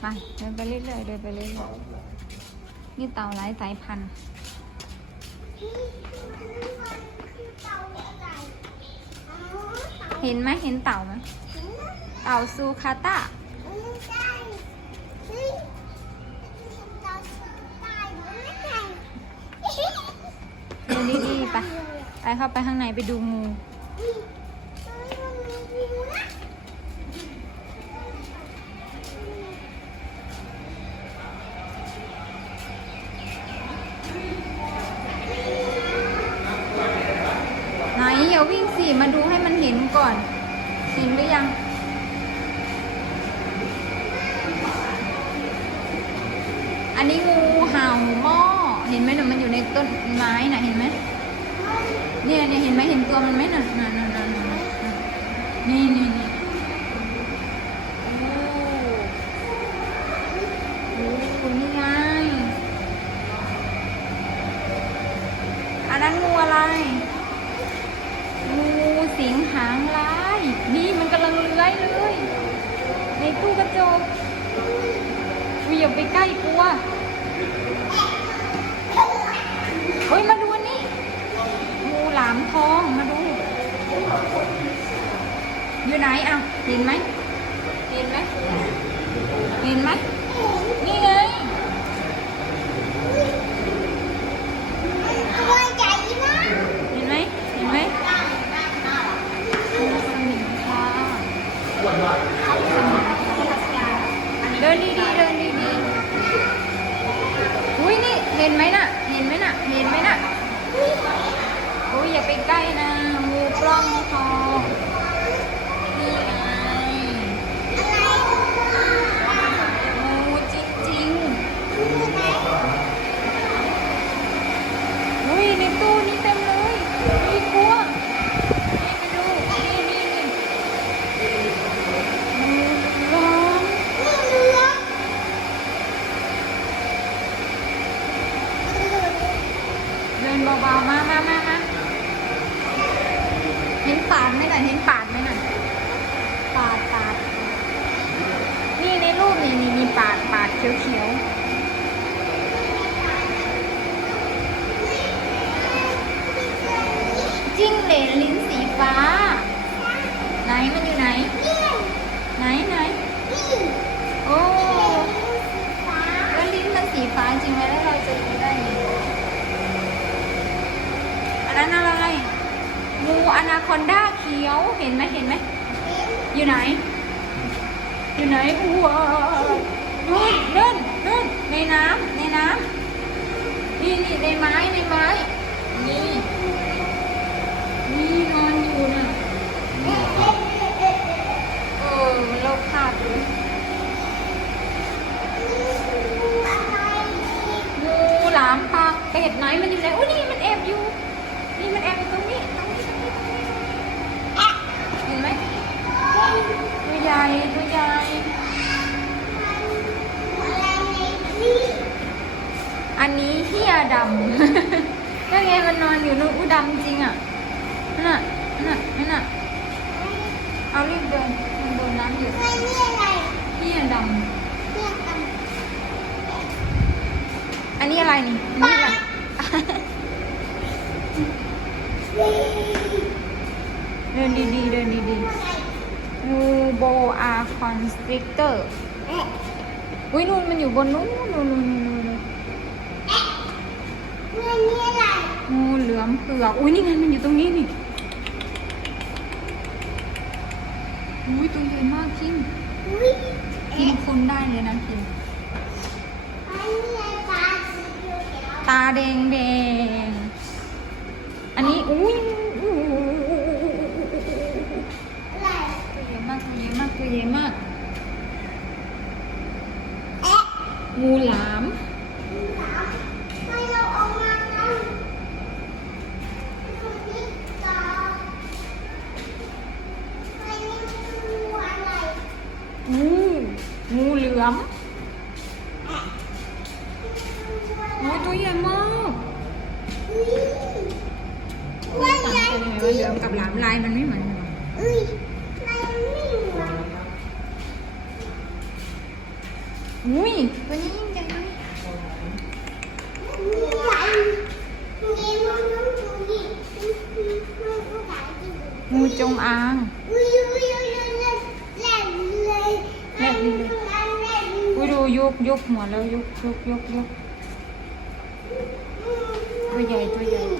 ไปเดินไปเรื่อยๆเดินไปเรื่อยๆนี่เต่าหลายสายพันธุ์เห็นไหมเห็นเต่าไหมเต่าซูคาต้าเดินดีๆไปไปเข้าไปข้างในไปดูงู ไหนอย่าวิ่งสิมาดูให้มันเห็นก่อน เห็นหรือยัง อันนี้งูเห่าหม้อเห็นไหมน่ะมันอยู่ในต้นไม้น่ะเห็นไหมเนี่ยเนี่ยเห็นไหมเห็นตัวมันไหมน่ะน่ะน่ะน่ะน่ะนี่นี่นี่โอ้โหนี่ไงอันนั้นงูอะไร สิงหางลาย นี่มันกำลังเลื้อยเลย ในตู้กระจกวิอย่าไปใกล้กลัวเฮ้ย มาดูนนี่งูหลามทองมาดู อยู่ไหนอะ เห็นไหม เห็นไหม เห็นไหม นี่ไง เห็นไหม เห็นไหมงูสมิงค่ะเดินดีๆ เดินดีๆ อุ้ยนี่ เห็น ไหมน่ะ เห็นไหมน่ะ เห็นไหมน่ะอุ้ยอย่าไปใกล้นะงูปล้องทองนี่ไงงูจริงๆ อุ้ยในตู้นี้เต็มเลยมีกลัว นี่ไปดู นี่นี่นี่งูร้องเดินเบาๆ มามามามาเห็นปาดไหมน่ะเห็นปาดไหมน่ะปาดปาดนี่ในรูปนี่นี่นี่ปาดปาดเขียวๆ จิ้งเหลนลิ้นสีฟ้า ไหนมันอยู่ไหน ไหนไหนโอ้แล้วลิ้นมันสีฟ้าจริงไหมแล้วเราจะรู้ได้ไงอันนั้นอะไร งูอนา คอนด้าเขียว เห็นไหมเห็นไหม อยู่ไหน อยู่ไหนว้วนู่นนู่นนู่นในน้ำในน้ำนี่นี่ในไม้ในไม้ นี่ นี่นอนอยู่น่ะเออเราขาดเลยงูหลามปากเป็ดไหนมันอยู่ไหนอุ้ยนี่มันแอบอยู่ นี่มันแอบอยู่ตรงนี้ตรงนี้ตรงนี้ตรงนี้เห็นไหมตัวใหญ่ตัวใหญ่ อันนี้เฮีย ดำ นั่นไงมันนอนอยู่นู่นอู้ดำจริงอะนั่นน่ะนั่นน่ะนั่นน่ะเอารีบเดินมันโดนน้ำอยู่เฮียดำอันนี้อะไรนี่อันนี้อะไรเดินดีๆเดินดีๆงูโบอาคอนสตริกเตอร์อุ้ยนู่นมันอยู่บนนู้นนู่น นู่นนู่นนู่นงูเหลือมเผือกอุ้ยนี่ไงมันอยู่ตรงนี้นี่อุ้ยตัวใหญ่มากคิมกินคนได้เลยนะคิมตาแดงแดงๆอันนี้อุ้ยตัวใหญ่มากตัวใหญ่มากตัวใหญ่มากงูหลาม งูงูเหลือมโอ้ยตัวใหญ่มากต่างกันยังไงว่าเหลือมกับหลามลายมันไม่เหมือนกันอุ้ยตัวนี้ยิ่งใหญ่เลยงูจงอาง ยุกยุกหัวแล้วยุกยุกยุกยุกตัวใหญ่ตัวใหญ่